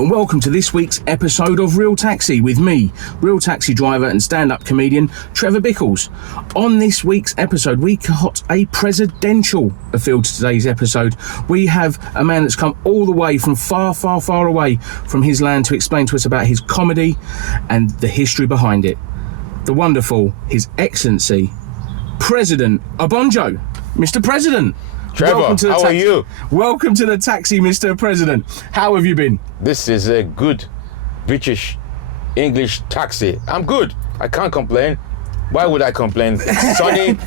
Hello and welcome to this week's episode of Real Taxi with me, real taxi driver and stand-up comedian Trevor Bickles. On this week's episode, we got a presidential feel to today's episode. We have a man that's come all the way from far, far, far away from his land to explain to us about his comedy and the history behind it. The wonderful, His Excellency, President Obonjo. Mr. President. Trevor, how are you? Welcome to the taxi, Mr. President. How have you been? This is a good British English taxi. I'm good. I can't complain. Why would I complain? It's sunny.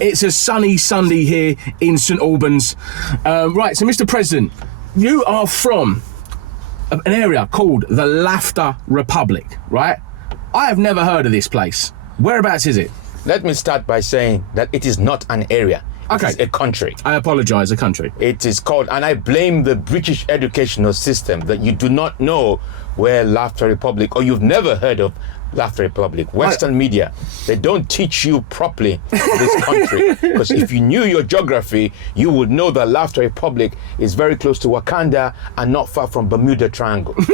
It's a sunny Sunday here in St Albans. Right, so Mr. President, you are from an area called the Laughter Republic, right? I have never heard of this place. Whereabouts is it? Let me start by saying that it is not an area. Okay. It's a country. I apologise, a country. It is called, and I blame the British educational system that you do not know where Laughter Republic, or you've never heard of Laughter Republic. Western media, they don't teach you properly this country. Because if you knew your geography, you would know that Laughter Republic is very close to Wakanda and not far from Bermuda Triangle. Mate,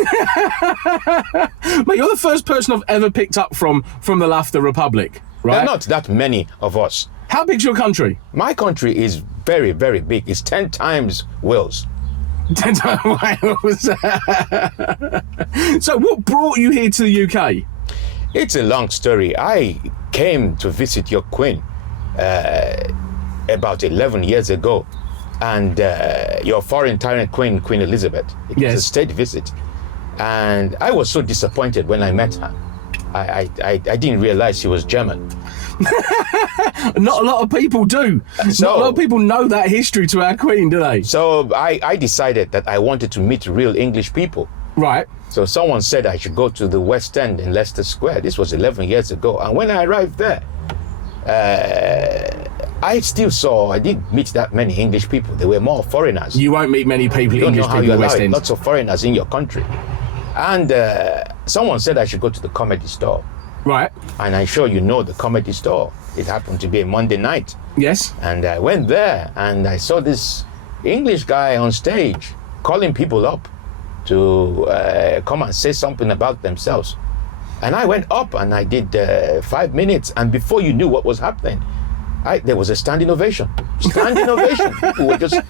you're the first person I've ever picked up from the Laughter Republic, right? There are not that many of us. How big's your country? My country is very, very big. It's 10 times Wales. 10 times Wales. So what brought you here to the UK? It's a long story. I came to visit your queen about 11 years ago. And your foreign tyrant queen, Queen Elizabeth. It was a state visit. And I was so disappointed when I met her. I didn't realize she was German. Not a lot of people do. Not a lot of people know that history to our queen, do they? So I decided that I wanted to meet real English people. Right. So someone said I should go to the West End in Leicester Square. This was 11 years ago. And when I arrived there, I didn't meet that many English people. There were more foreigners. You won't meet many people, English people in the West End. Lots of foreigners in your country. And someone said I should go to the Comedy Store. Right. And I'm sure you know the Comedy Store. It happened to be a Monday night. Yes. And I went there and I saw this English guy on stage calling people up to come and say something about themselves. And I went up and I did 5 minutes, and before you knew what was happening, there was a standing ovation. Standing ovation. People were just...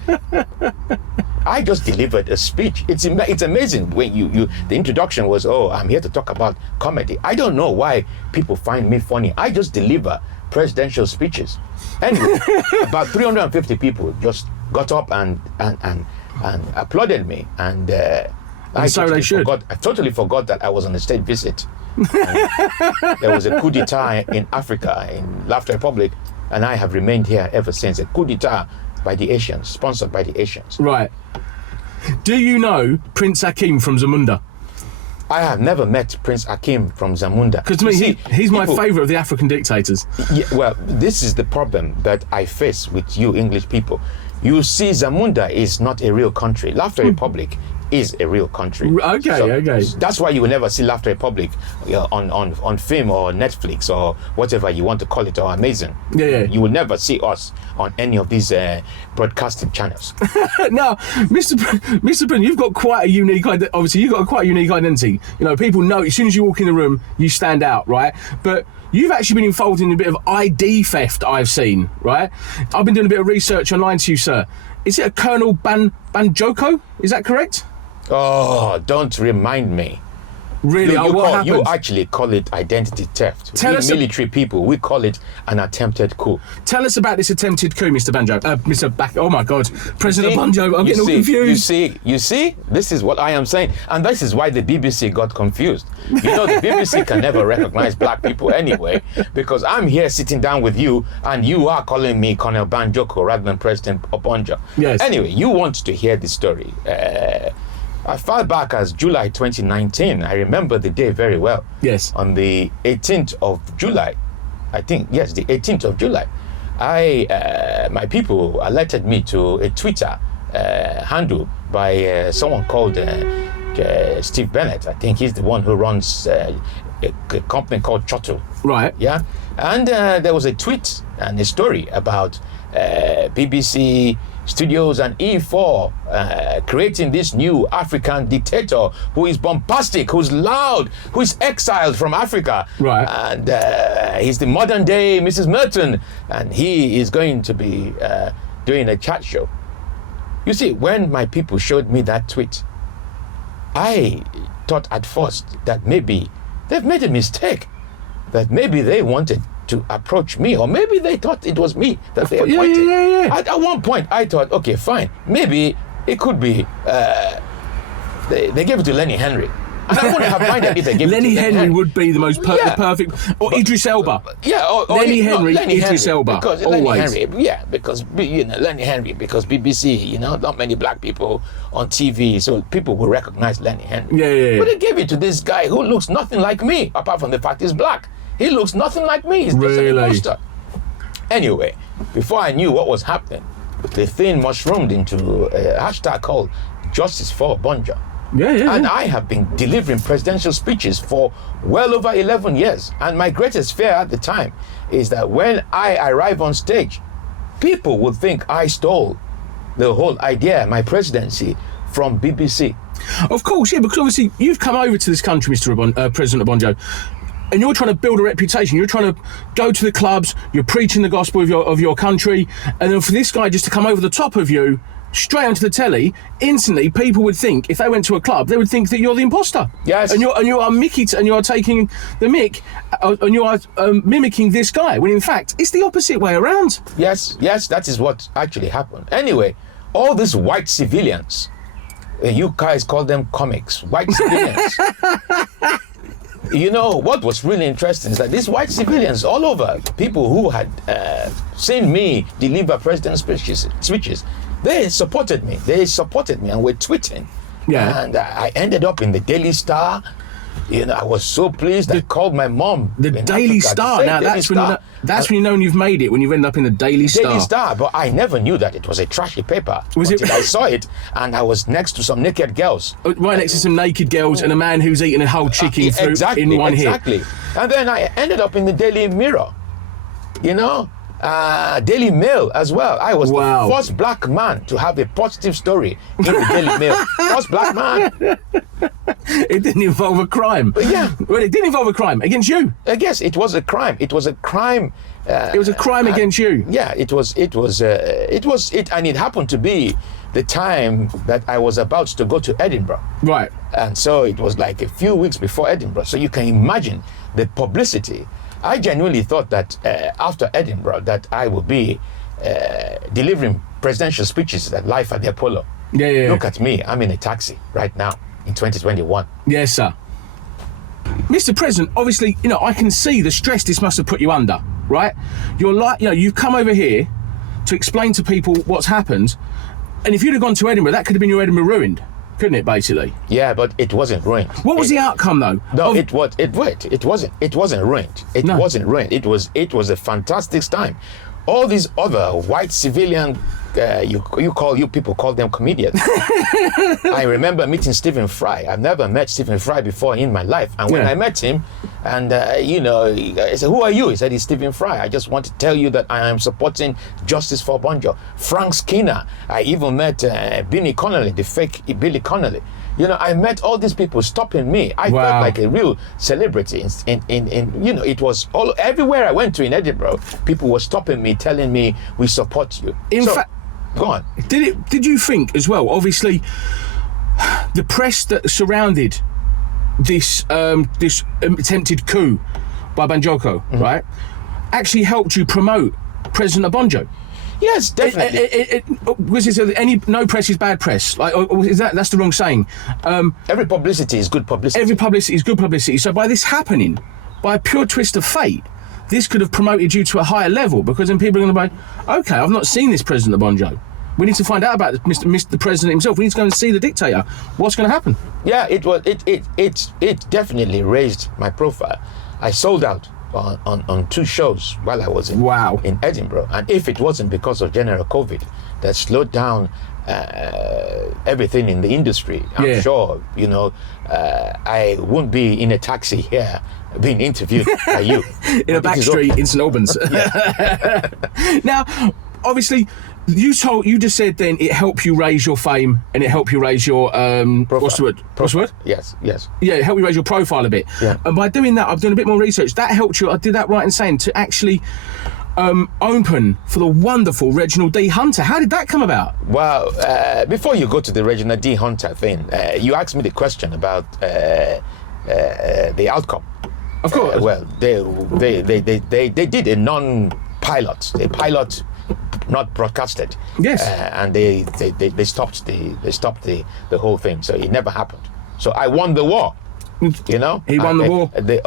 I just delivered a speech. It's amazing when the introduction was, I'm here to talk about comedy. I don't know why people find me funny. I just deliver presidential speeches. Anyway, about 350 people just got up and applauded me. And I totally forgot that I was on a state visit. There was a coup d'etat in Africa, in Laughter Republic, and I have remained here ever since. A coup d'etat by the Asians, sponsored by the Asians. Right. Do you know Prince Hakeem from Zamunda? I have never met Prince Hakeem from Zamunda. Because to me, he's my favourite of the African dictators. Yeah, well, this is the problem that I face with you English people. You see, Zamunda is not a real country. Laughter Republic is a real country. Okay. That's why you will never see Laughter Republic on film or Netflix or whatever you want to call it, or Amazon. Yeah. You will never see us on any of these broadcasting channels. Now, Mr. President, you've got quite a unique identity. Obviously, you've got quite a unique identity. You know, people know as soon as you walk in the room, you stand out, right? But you've actually been involved in a bit of ID theft, I've seen, right? I've been doing a bit of research online to you, sir. Is it a Colonel Banjoko? Is that correct? Oh, don't remind me. Really? What happened? You actually call it identity theft. Military people, we call it an attempted coup. Tell us about this attempted coup, Mr. Banjo. Oh my God, President Obonjo. I'm getting all confused. You see, this is what I am saying, and this is why the BBC got confused. You know, the BBC can never recognize black people anyway, because I'm here sitting down with you, and you are calling me Colonel Banjoko rather than President Obonjo. Yes. Anyway, you want to hear the story. As far back as July 2019, I remember the day very well. Yes. On the 18th of July, the 18th of July, my people alerted me to a Twitter handle by someone called Steve Bennett. I think he's the one who runs a company called Chotto. Right. Yeah. And there was a tweet and a story about BBC Studios and E4 creating this new African dictator who is bombastic, who's loud, who is exiled from Africa. Right. And he's the modern day Mrs. Merton, and he is going to be doing a chat show. You see, when my people showed me that tweet, I thought at first that maybe they've made a mistake, that maybe they wanted to approach me, or maybe they thought it was me that they appointed. Yeah. At one point, I thought, okay, fine, maybe it could be they gave it to Lenny Henry. And I wouldn't have minded if they gave Lenny it to Henry would be the most Yeah. perfect, or Idris Elba. Yeah, or Lenny Henry, Idris Elba, because always. Lenny Henry, yeah, because Lenny Henry, because BBC, not many black people on TV, so people will recognize Lenny Henry. Yeah. But they gave it to this guy who looks nothing like me, apart from the fact he's black. He looks nothing like me. He's just an imposter. Anyway, before I knew what was happening, the thing mushroomed into a hashtag called Justice for Obonjo. Yeah. And I have been delivering presidential speeches for well over 11 years. And my greatest fear at the time is that when I arrive on stage, people would think I stole the whole idea, my presidency, from BBC. Of course, yeah, because obviously you've come over to this country, President Obonjo, and you're trying to build a reputation. You're trying to go to the clubs. You're preaching the gospel of your country, and then for this guy just to come over the top of you, straight onto the telly, instantly people would think, if they went to a club, they would think that you're the imposter. Yes. And you are Mickey, and you are taking the mick, and you are mimicking this guy, when in fact it's the opposite way around. Yes, that is what actually happened. Anyway, all these white civilians, you guys call them comics, white civilians. What was really interesting is that these white civilians all over, people who had seen me deliver president's speeches, they supported me and were tweeting. Yeah. And I ended up in the Daily Star. I was so pleased. I called my mom. The Daily Star. Now that's when you know you've made it, when you've ended up in the Daily Star. Daily Star, but I never knew that it was a trashy paper until I saw it, and I was next to some naked girls. Right next to some naked girls and a man who's eating a whole chicken in one hit. Exactly. And then I ended up in the Daily Mirror. Daily Mail as well. I was the first black man to have a positive story in the Daily Mail. First black man. It didn't involve a crime. Yeah. Well, it did involve a crime against you. I guess it was a crime. It was a crime. It was a crime against you. Yeah, it was, and it happened to be the time that I was about to go to Edinburgh. Right. And so it was like a few weeks before Edinburgh. So you can imagine the publicity. I genuinely thought that after Edinburgh that I would be delivering presidential speeches live at the Apollo. Yeah. Look at me. I'm in a taxi right now in 2021. Yes, sir. Mr. President, obviously, I can see the stress this must have put you under, right? You're like, you've come over here to explain to people what's happened, and if you'd have gone to Edinburgh, that could have been your Edinburgh ruined, couldn't it, basically? Yeah, but it wasn't ruined. What was the outcome, though? No, it wasn't ruined. It wasn't ruined. It was a fantastic time. All these other white civilian, you people call them comedians. I remember meeting Stephen Fry. I've never met Stephen Fry before in my life. And when I met him, and I said, "Who are you?" He said, "He's Stephen Fry. I just want to tell you that I am supporting Justice for Obonjo." Frank Skinner. I even met Billy Connolly, the fake Billy Connolly. I met all these people stopping me. I felt like a real celebrity. It was everywhere I went to in Edinburgh, people were stopping me, telling me, "We support you." In fact, go on. Did you think as well? Obviously, the press that surrounded this attempted coup by Banjoko, right, actually helped you promote President Obonjo. Yes, definitely. Was it no press is bad press? Like, or is that's the wrong saying? Every publicity is good publicity. Every publicity is good publicity. So by this happening, by a pure twist of fate, this could have promoted you to a higher level, because then people are going to be, okay, I've not seen this President Obonjo. We need to find out about Mr. President himself. We need to go and see the dictator. What's going to happen? Yeah, it definitely raised my profile. I sold out on 2 shows while I was in Edinburgh, and if it wasn't because of general COVID that slowed down everything in the industry, I'm sure I wouldn't be in a taxi here being interviewed by you in a back street in St Albans. Now, obviously, You just said then it helped you raise your fame and it helped you raise your what's the word? What's the word? Yes. Yeah, it helped you raise your profile a bit. Yeah. And by doing that, I've done a bit more research. That helped you. I did that right in saying to actually open for the wonderful Reginald D. Hunter. How did that come about? Well, before you go to the Reginald D. Hunter thing, you asked me the question about the outcome. Of course. Well, they did a non-pilot, a pilot not broadcasted. Yes. And they stopped the whole thing, so it never happened. So I won the war. You know, He won the war. The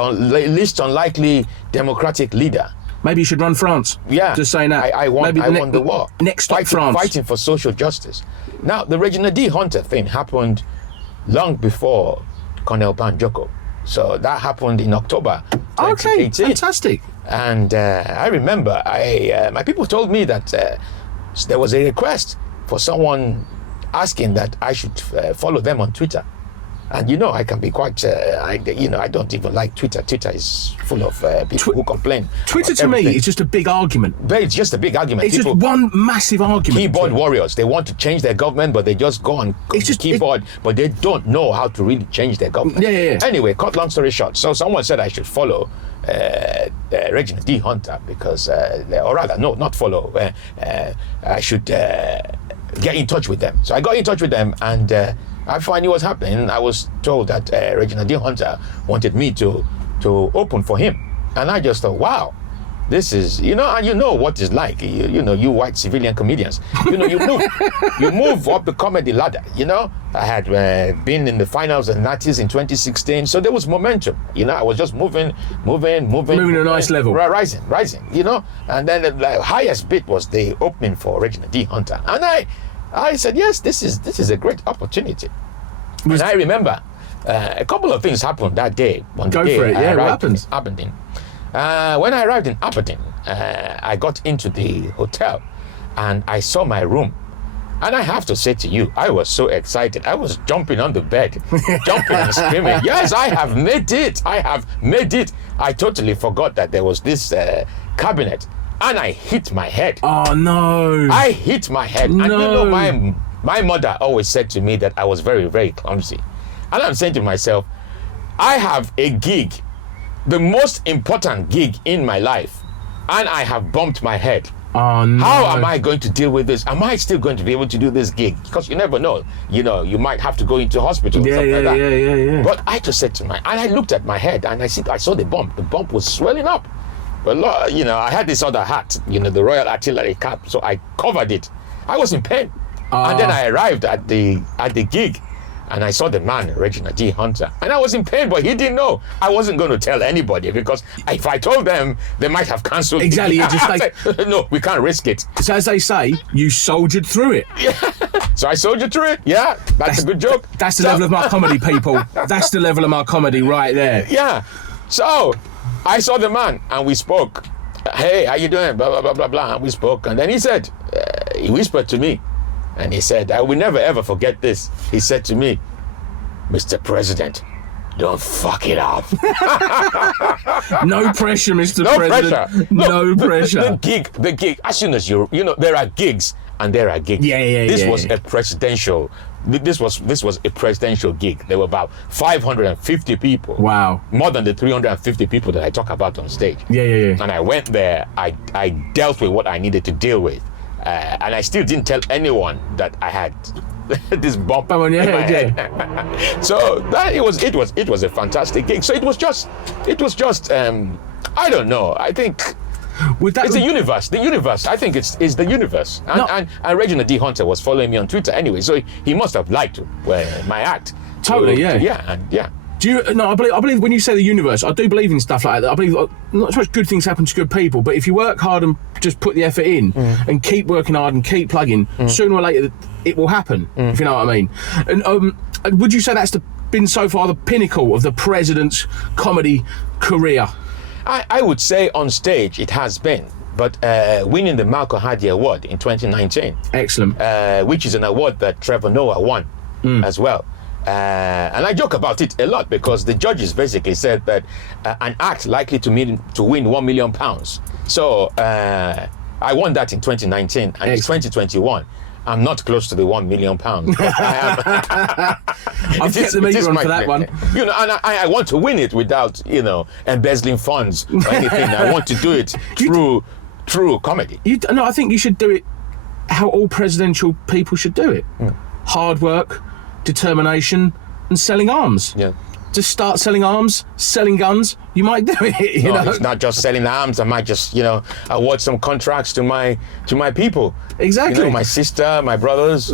least unlikely democratic leader. Maybe you should run France. Yeah, Just saying that. I won the war. Next stop, France. Fighting for social justice. Now, the Reginald D. Hunter thing happened long before Colonel Obonjo. So that happened in October 2018. Okay, fantastic. And I remember, my people told me that there was a request for someone asking that I should follow them on Twitter. And you know, I can be quite, I don't even like Twitter. Twitter is full of people who complain. Twitter to me is just a big argument. But it's just a big argument. It's just one massive argument. Keyboard warriors. They want to change their government, but they just go on keyboard, but they don't know how to really change their government. Yeah. Anyway, cut long story short. So someone said I should follow Reginald D. Hunter because, or rather, no, not follow. I should get in touch with them. So I got in touch with them, and after I knew what's happening, I was told that Reginald D. Hunter wanted me to open for him, and I just thought, wow. This is, and you know what it's like, you white civilian comedians, you move up the comedy ladder, I had been in the finals of Natties in 2016, so there was momentum, I was just moving to a nice level. Rising, and then the highest bit was the opening for Reginald D. Hunter, and I said, yes, this is a great opportunity. And I remember a couple of things happened that day. Go for it, yeah, what happens? Aberdeen. When I arrived in Aberdeen, I got into the hotel and I saw my room. And I have to say to you, I was so excited. I was jumping on the bed, jumping and screaming. Yes, I have made it. I totally forgot that there was this cabinet. And I hit my head. Oh, no. I hit my head. No. And my mother always said to me that I was very, very clumsy. And I'm saying to myself, I have a gig, the most important gig in my life, and I have bumped my head. Oh, no. How am I going to deal with this? Am I still going to be able to do this gig? Because you never know. You might have to go into hospital. Yeah. But I just said to and I looked at my head and I saw the bump. The bump was swelling up. But I had this other hat, the Royal Artillery cap, so I covered it. I was in pain. And then I arrived at the gig. And I saw the man, Reginald D. Hunter, and I was in pain, but he didn't know. I wasn't going to tell anybody because if I told them, they might have cancelled. Exactly. No, we can't risk it. So as they say, you soldiered through it. Yeah. So I soldiered through it. Yeah, that's a good joke. That's the level of my comedy, people. That's the level of my comedy right there. Yeah. So I saw the man and we spoke. Hey, how you doing? Blah, blah, blah, blah, blah. And we spoke. And then he said, he whispered to me. And he said, I will never ever forget this. He said to me, Mr. President, don't fuck it up. No pressure, Mr. No President. pressure. No pressure. The gig, as soon as there are gigs and there are gigs. This was a presidential gig. There were about 550 people. Wow. More than the 350 people that I talk about on stage. Yeah. And I went there, I dealt with what I needed to deal with. And I still didn't tell anyone that I had this bump on your head. So that it was a fantastic gig. So it was just I don't know. I think it's the universe. The universe. I think it's the universe. And Reginald D. Hunter was following me on Twitter anyway, so he must have liked my act. Totally, yeah. Yeah. I believe when you say the universe, I do believe in stuff like that. I believe not so much good things happen to good people, but if you work hard and just put the effort in and keep working hard and keep plugging, sooner or later it will happen, if you know what I mean. And would you say that's been so far the pinnacle of the president's comedy career? I would say on stage it has been, but winning the Malcolm Hardie Award in 2019. Excellent. Which is an award that Trevor Noah won as well. And I joke about it a lot because the judges basically said that an act likely to win £1 million. So I won that in 2019, and it's 2021. I'm not close to the £1 million. I've kept the meter on for that one. You know, and I want to win it without, you know, embezzling funds or anything. I want to do it through comedy. No, I think you should do it how all presidential people should do it. Hard work, determination, and selling arms. Yeah. Just start selling arms, selling guns. You might do it. You know? It's not just selling arms. I might just, you know, award some contracts to my people. Exactly. You know, my sister, my brothers.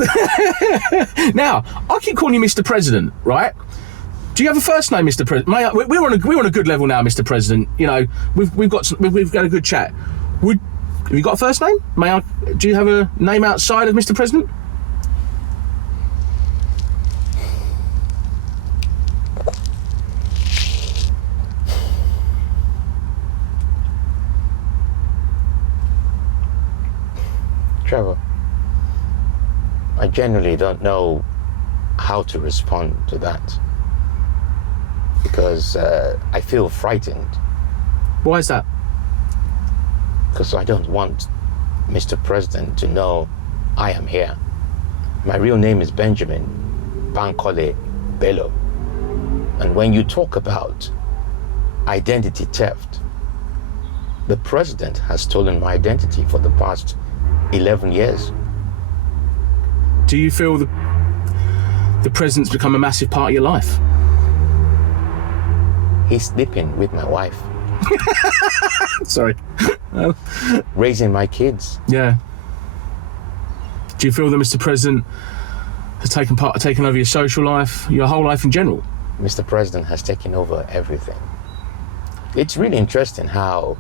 Now, I keep calling you Mr. President, right? Do you have a first name, Mr. President? We're on a good level now, Mr. President. You know, we've got a good chat. Have you got a first name? Do you have a name outside of Mr. President? Trevor, I generally don't know how to respond to that because I feel frightened. Why is that? Because I don't want Mr. President to know I am here. My real name is Benjamin Bankole Bello. And when you talk about identity theft, the president has stolen my identity for the past 11 years. Do you feel the president's become a massive part of your life? He's sleeping with my wife. Sorry. Raising my kids. Yeah. Do you feel that Mr. President has taken over your social life, your whole life in general? Mr. President has taken over everything. It's really interesting how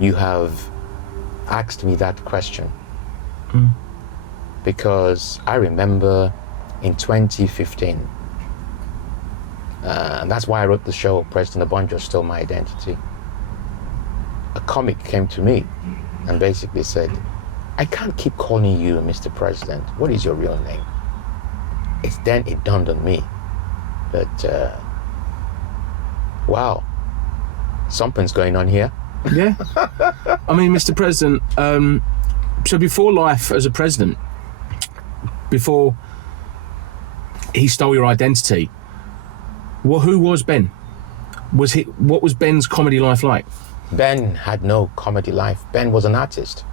you have asked me that question. Because I remember in 2015, and that's why I wrote the show President Obonjo Stole My Identity. A comic came to me and basically said, I can't keep calling you Mr. President. What is your real name? Then it dawned on me that, wow, something's going on here. Yeah. I mean, Mr. President, so before life as a president, before he stole your identity, who was Ben? What was Ben's comedy life like? Ben had no comedy life. Ben was an artist.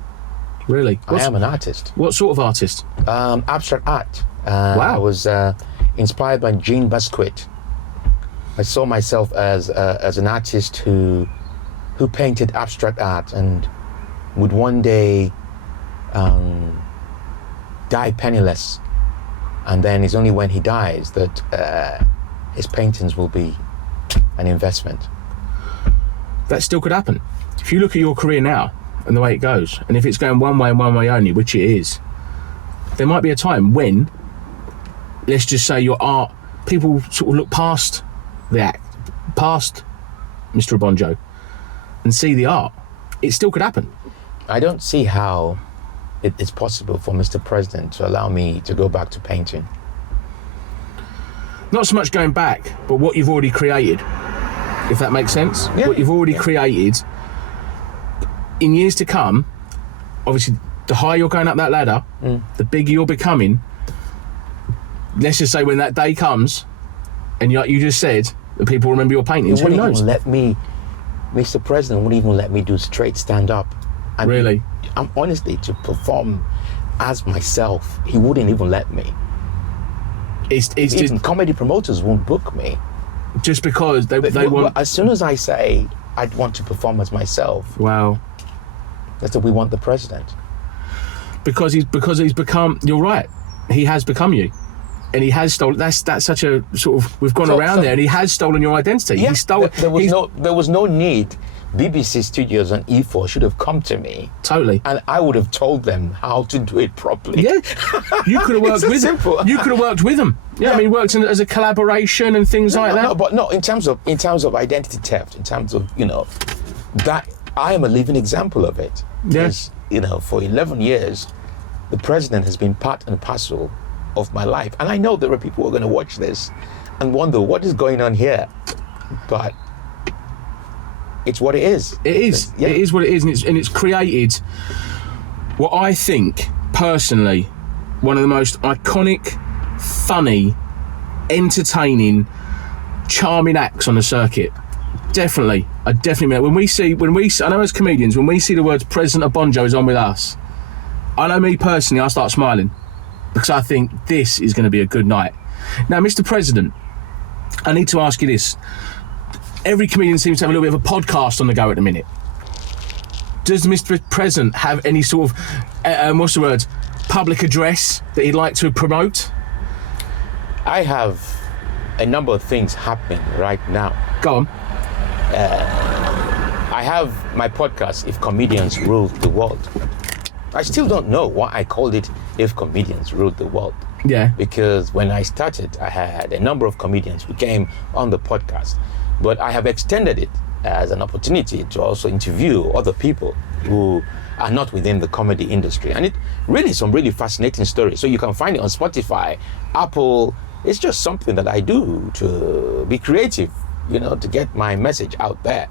Really? I am an artist. What sort of artist? Abstract art. Wow. I was inspired by Jean Basquiat. I saw myself as an artist who painted abstract art and would one day die penniless, and then it's only when he dies that his paintings will be an investment. That still could happen. If you look at your career now and the way it goes, and if it's going one way and one way only, which it is, there might be a time when, let's just say your art, people sort of look past the act, past Mr. Obonjo, and see the art. It still could happen. I don't see how it's possible for Mr. President to allow me to go back to painting. Not so much going back, but what you've already created, if that makes sense. Yeah. What you've already created, in years to come, obviously, the higher you're going up that ladder, the bigger you're becoming. Let's just say when that day comes, and like you just said, the people remember your paintings. Who knows? Mr. President wouldn't even let me do straight stand-up. And really? I'm honestly, to perform as myself, he wouldn't even let me. It's Even just comedy promoters won't book me. just because they want. As soon as I say I'd want to perform as myself, Wow. that's that we want the president. Because he's become. You're right. He has become you, and he has stolen. That's such a sort of. We've gone around there, and he has stolen your identity. Yeah, He stole. there was no need. BBC Studios and E4 should have come to me. Totally. And I would have told them how to do it properly. Yeah, you could have worked with him. You could have worked with him. Yeah, I mean, worked as a collaboration and things like that. No, but no, in terms of identity theft, in terms of that, I am a living example of it. Yes. Because, for 11 years, the president has been part and parcel of my life, and I know there are people who are going to watch this and wonder what is going on here, but it's what it is. It is. Yeah. It is what it is, and it's created what I think, personally, one of the most iconic, funny, entertaining, charming acts on the circuit. Definitely. I definitely mean it. I know as comedians, when we see the words President Obonjo is on with us, I know me personally, I start smiling because I think this is going to be a good night. Now, Mr. President, I need to ask you this. Every comedian seems to have a little bit of a podcast on the go at the minute. Does Mr. President have any sort of, public address that he'd like to promote? I have a number of things happening right now. Go on. I have my podcast, If Comedians Ruled the World. I still don't know why I called it If Comedians Ruled the World. Yeah. Because when I started, I had a number of comedians who came on the podcast. But I have extended it as an opportunity to also interview other people who are not within the comedy industry. And it really some really fascinating stories. So you can find it on Spotify, Apple. It's just something that I do to be creative, to get my message out there.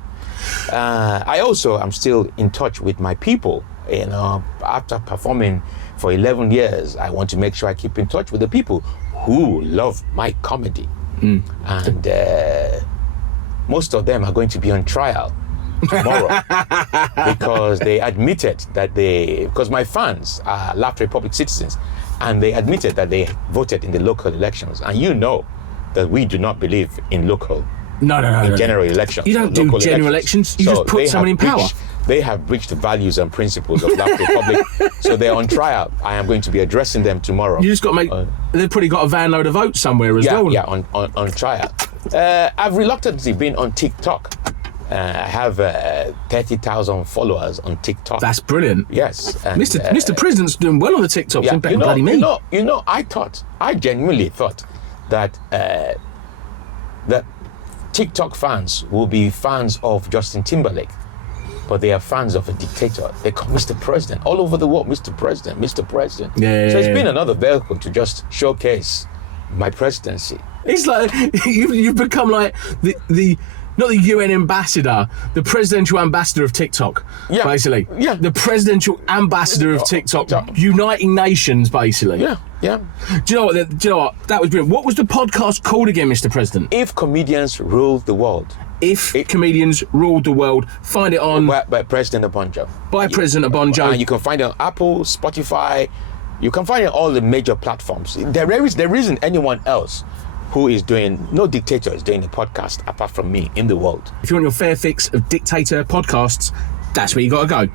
I also am still in touch with my people. After performing for 11 years, I want to make sure I keep in touch with the people who love my comedy. And most of them are going to be on trial tomorrow because they admitted because my fans are Laughter Republic citizens, and they admitted that they voted in the local elections. And you know that we do not believe in local. No. General elections. You don't do general elections. You just put someone in power. They have breached the values and principles of Laughter Republic, so they're on trial. I am going to be addressing them tomorrow. You just got to make. They've probably got a van load of votes somewhere as well. Yeah, on trial. I've reluctantly been on TikTok. I have 30,000 followers on TikTok. That's brilliant. Yes, and, Mr. President's doing well on the TikTok. Yeah, bloody me. I genuinely thought that that TikTok fans will be fans of Justin Timberlake, but they are fans of a dictator. They call Mr. President all over the world. Mr. President, Mr. President. Yeah. So it's been another vehicle to just showcase my presidency. It's like you've become like the not the UN ambassador, the presidential ambassador of TikTok, basically. Yeah. The presidential ambassador of TikTok, uniting nations, basically. Yeah. Do you know what? That was brilliant. What was the podcast called again, Mr. President? If Comedians Ruled the World. If Comedians Ruled the World. Find it on... By President Obonjo. By President Obonjo. And you can find it on Apple, Spotify. You can find it on all the major platforms. There isn't anyone else who is doing, no dictator is doing a podcast apart from me in the world. If you want your fair fix of dictator podcasts, that's where you got to go.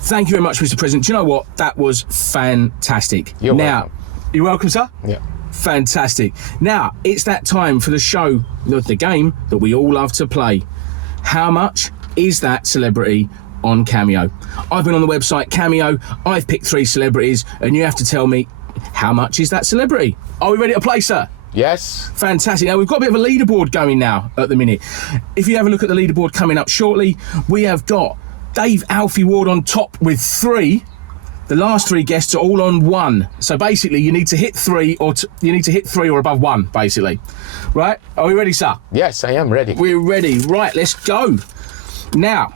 Thank you very much, Mr. President. Do you know what? That was fantastic. You're welcome. You're welcome, sir. Yeah. Fantastic. Now, it's that time for the show, the game that we all love to play. How much is that celebrity on Cameo? I've been on the website Cameo. I've picked 3 celebrities, and you have to tell me how much is that celebrity. Are we ready to play, sir? Yes. Fantastic. Now, we've got a bit of a leaderboard going now at the minute. If you have a look at the leaderboard coming up shortly, we have got Dave Alfie Ward on top with 3. The last 3 guests are all on 1. So basically, you need to hit 3 or above 1, basically. Right? Are we ready, sir? Yes, I am ready. We're ready. Right, let's go. Now,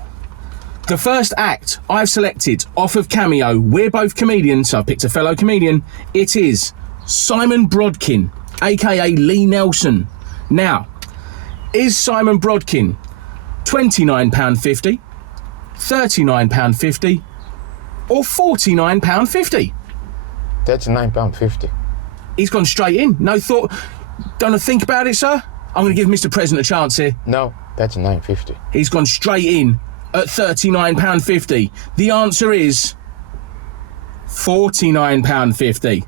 the first act I've selected off of Cameo, we're both comedians, so I've picked a fellow comedian. It is Simon Brodkin, aka Lee Nelson. Now, is Simon Brodkin £29.50, £39.50, or £49.50? £39.50. He's gone straight in. No thought. Don't think about it, sir. I'm going to give Mr. President a chance here. No, £39.50. He's gone straight in at £39.50. The answer is £49.50.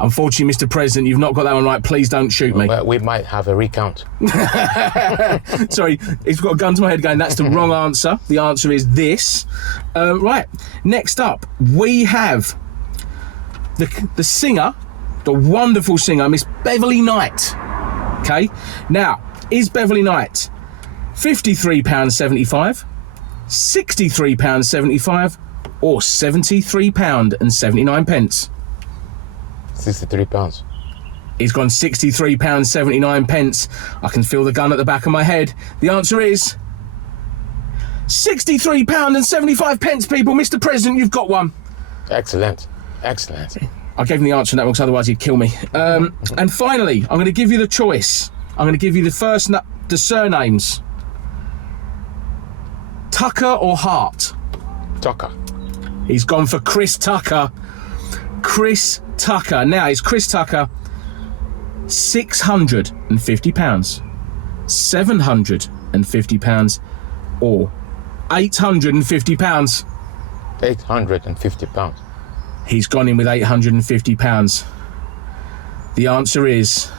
Unfortunately, Mr. President, you've not got that one right. Please don't shoot me. We might have a recount. Sorry, he's got a gun to my head going, that's the wrong answer. The answer is this. Right, next up, we have the singer, the wonderful singer, Miss Beverly Knight. Okay, now, is Beverly Knight £53.75, £63.75, or £73.79? £63. He's gone £63.79. I can feel the gun at the back of my head. The answer is £63.75, people. Mr. President, you've got one. Excellent. Excellent. I gave him the answer on that one because otherwise he'd kill me. And finally, I'm going to give you the choice. I'm going to give you the surnames. Tucker or Hart? Tucker. He's gone for Chris Tucker. Chris Tucker. Now, is Chris Tucker £650, £750, or £850? £850. He's gone in with £850. The answer is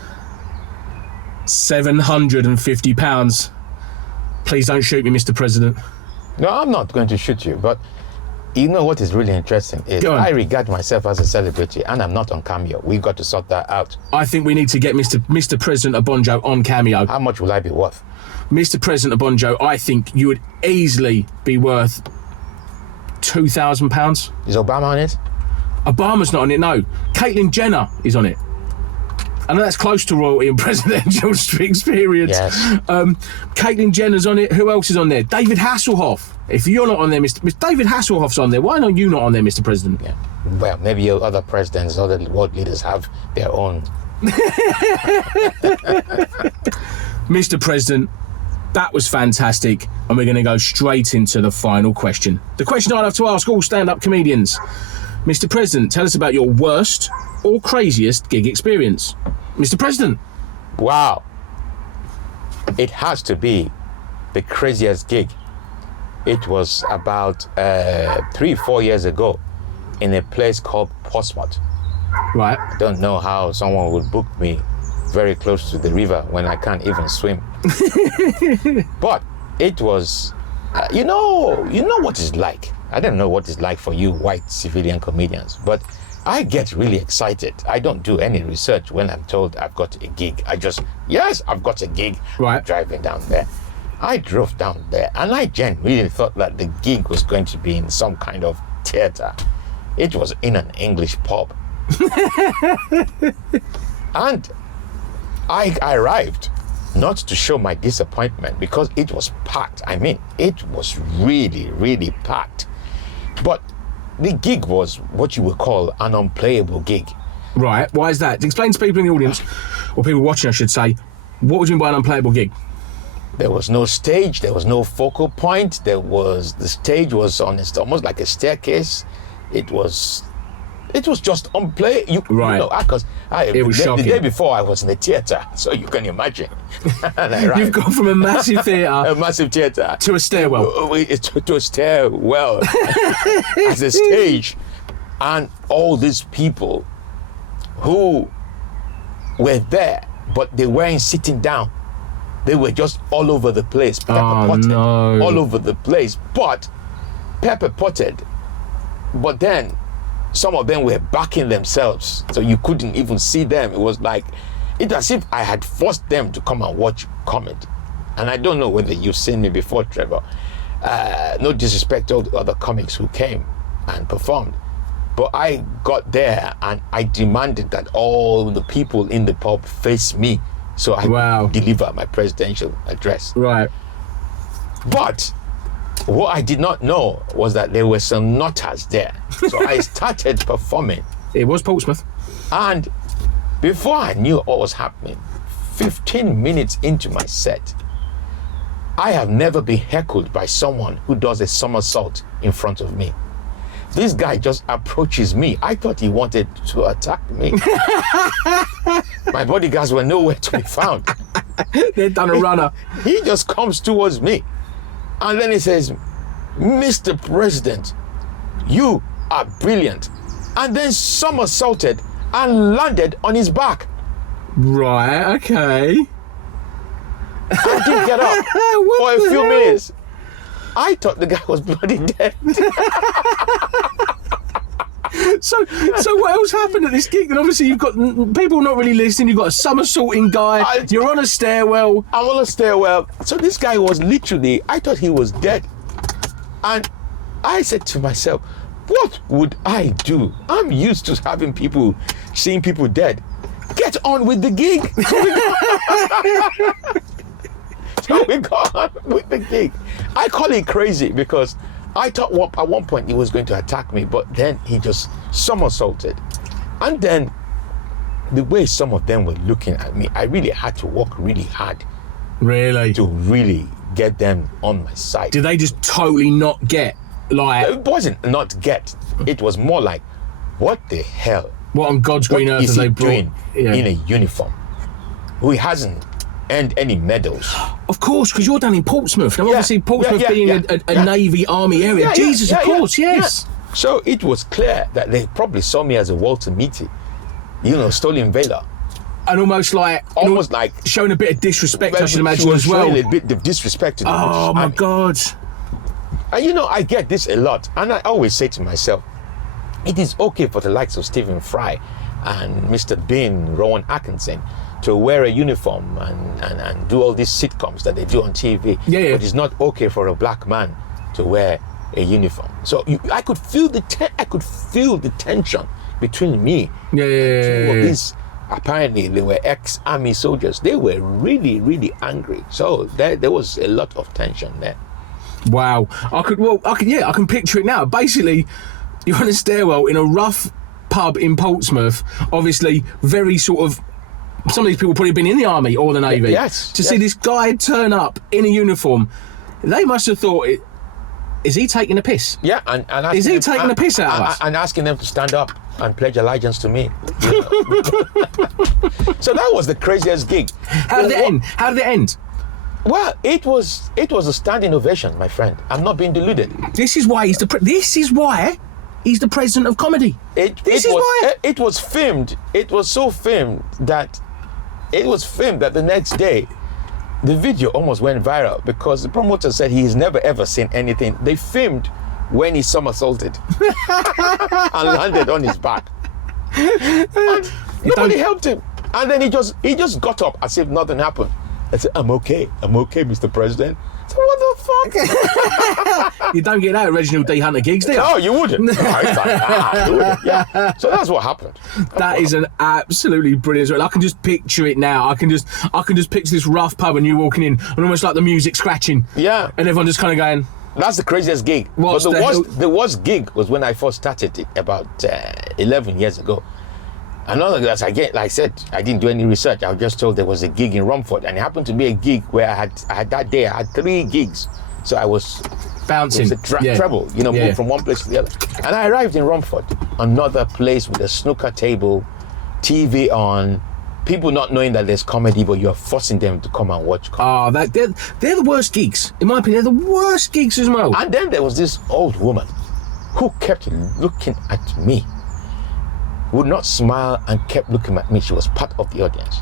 £750. Please don't shoot me, Mr. President. No, I'm not going to shoot you, but you know what is really interesting is I regard myself as a celebrity and I'm not on Cameo. We've got to sort that out. I think we need to get Mr. President Obonjo on Cameo. How much will I be worth? Mr. President Obonjo, I think you would easily be worth £2,000. Is Obama on it? Obama's not on it, no. Caitlyn Jenner is on it. I know that's close to royalty and presidential experience. Yes. Caitlyn Jenner's on it. Who else is on there? David Hasselhoff. If you're not on there, Mr. David Hasselhoff's on there. Why are you not on there, Mr. President? Yeah. Well, maybe your other presidents, other world leaders have their own. Mr. President, that was fantastic. And we're going to go straight into the final question. The question I love to ask all stand-up comedians. Mr. President, tell us about your worst or craziest gig experience. Mr. President. Wow. It has to be the craziest gig. It was about 3-4 years ago in a place called Portsmouth. Right. I don't know how someone would book me very close to the river when I can't even swim. But it was, you know what it's like. I don't know what it's like for you white civilian comedians, but I get really excited. I don't do any research when I'm told I've got a gig. Yes, I've got a gig. Right. I'm driving down there. I drove down there and I genuinely thought that the gig was going to be in some kind of theater. It was in an English pub. And I arrived not to show my disappointment because it was packed. I mean, it was really, really packed. But the gig was what you would call an unplayable gig. Right. Why is that? Explain to people in the audience, or people watching, I should say, what would you mean by an unplayable gig? There was no stage. There was no focal point. The stage was almost like a staircase. It was just unplay. Right. Because it was shocking. The day before I was in the theatre, so you can imagine. You've gone from a massive theatre, to a stairwell, to a stairwell as a stage, and all these people who were there, but they weren't sitting down. They were just all over the place, pepper potted, all over the place, but pepper potted. But then some of them were backing themselves, so you couldn't even see them. It was like, it's as if I had forced them to come and watch comedy. And I don't know whether you've seen me before, Trevor. No disrespect to all the other comics who came and performed. But I got there and I demanded that all the people in the pub face me so I could deliver my presidential address. Right. But what I did not know was that there were some nutters there. So I started performing. It was Portsmouth. And before I knew what was happening, 15 minutes into my set, I have never been heckled by someone who does a somersault in front of me. This guy just approaches me. I thought he wanted to attack me. My bodyguards were nowhere to be found. They'd done a runner. He just comes towards me. And then he says, Mr. President, you are brilliant. And then somersaulted and landed on his back. Right, okay. I didn't get up for a few minutes. I thought the guy was bloody dead. So what else happened at this gig? And obviously you've got people not really listening. You've got a somersaulting guy. You're on a stairwell. I'm on a stairwell. So this guy was literally, I thought he was dead. And I said to myself, what would I do? I'm used to seeing people dead. get on with the gig. So we got on with the gig. I call it crazy because I thought at one point he was going to attack me, but then he just somersaulted. And then the way some of them were looking at me, I really had to work really hard. Really? To really get them on my side. Did they just totally not get, like... It wasn't not get. It was more like, what the hell? What on God's green earth is have he they brought? doing in a uniform? Who hasn't earned any medals? Of course, because you're down in Portsmouth. Now, obviously, Portsmouth being a Navy, Army area. Jesus, of course, yes. Yeah. So it was clear that they probably saw me as a Walter Mitty, stolen valor. And almost like showing a bit of disrespect, I should imagine, as well. Showing a bit of disrespect to the British my Army. God. And I get this a lot, and I always say to myself, it is okay for the likes of Stephen Fry and Mr. Bean, Rowan Atkinson, to wear a uniform and do all these sitcoms that they do on TV. Yeah. But it's not okay for a black man to wear a uniform. So I could feel the tension between me and two of these. Apparently, they were ex-army soldiers. They were really, really angry. So there was a lot of tension there. Wow. I can picture it now. Basically, you're on a stairwell in a rough pub in Portsmouth. Obviously, very sort of... Some of these people probably been in the army or the navy. Yes. See this guy turn up in a uniform, they must have thought, is he taking a piss? Yeah, and is he taking a piss out of us? And asking them to stand up and pledge allegiance to me. So that was the craziest gig. How did it end? Well, it was a standing ovation, my friend. I'm not being deluded. This is why he's the president of comedy. It was filmed. It was so filmed that the next day the video almost went viral because the promoter said he's never ever seen anything. They filmed when he somersaulted and landed on his back. And nobody helped him. And then he just got up as if nothing happened. I said, I'm okay, Mr. President. I said, what the fuck? You don't get that at Reginald D. Hunter gigs, do you? No, you wouldn't. You wouldn't. Yeah. So that's what happened. That is an absolutely brilliant story. I can just picture it now. I can just picture this rough pub and you walking in and almost like the music scratching. Yeah. And everyone just kind of going... That's the craziest gig. But the worst gig was when I first started it about 11 years ago. Another that like I said, I didn't do any research. I was just told there was a gig in Romford, and it happened to be a gig where I had that day. I had 3 gigs, so I was bouncing. It was a treble, moved from one place to the other. And I arrived in Romford, another place with a snooker table, TV on, people not knowing that there's comedy, but you're forcing them to come and watch comedy. They're the worst gigs. In my opinion, they're the worst gigs as well. And then there was this old woman who kept looking at me, would not smile and kept looking at me. She was part of the audience.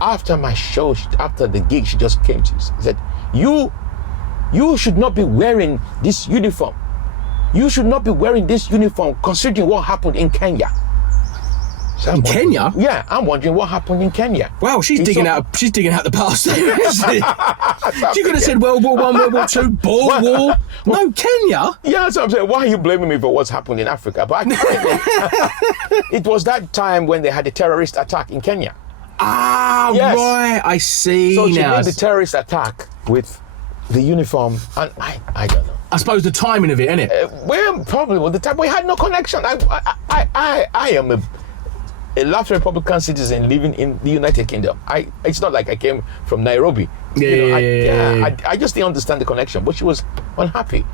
After my show, after the gig, she just came to me and said, you should not be wearing this uniform. You should not be wearing this uniform considering what happened in Kenya. So in Kenya? Yeah, I'm wondering what happened in Kenya. Wow, she's digging out the past there, isn't she? She could have said World War I, World War II, Boer War. No, Kenya? Yeah, so I'm saying, why are you blaming me for what's happened in Africa? But it was that time when they had a terrorist attack in Kenya. Ah, yes. Right, I see. So she made the terrorist attack with the uniform, and I don't know. I suppose the timing of it, innit? Well, probably with the time. We had no connection. I am a left Republican citizen living in the United Kingdom. It's not like I came from Nairobi. I just didn't understand the connection. But she was unhappy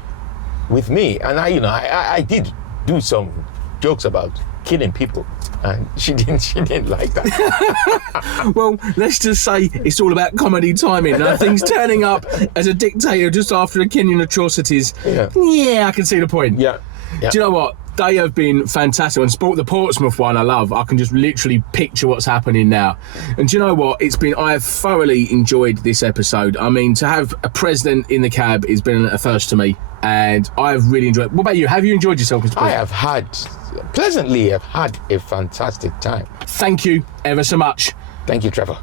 with me, and I did do some jokes about killing people, and she didn't like that. Well, let's just say it's all about comedy timing. Things turning up as a dictator just after the Kenyan atrocities. Yeah, I can see the point. Yeah. Do you know what? They have been fantastic. And the Portsmouth one I love. I can just literally picture what's happening now. And do you know what? I have thoroughly enjoyed this episode. I mean, to have a president in the cab has been a first to me. And I've really enjoyed it. What about you? Have you enjoyed yourself, Mr. President? I have had a fantastic time. Thank you ever so much. Thank you, Trevor.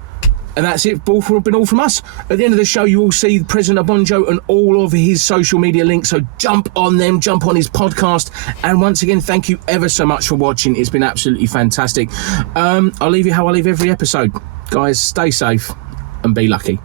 And that's it, been all from us. At the end of the show, you will see President Obonjo and all of his social media links, so jump on them, jump on his podcast. And once again, thank you ever so much for watching. It's been absolutely fantastic. I'll leave you how I leave every episode. Guys, stay safe and be lucky.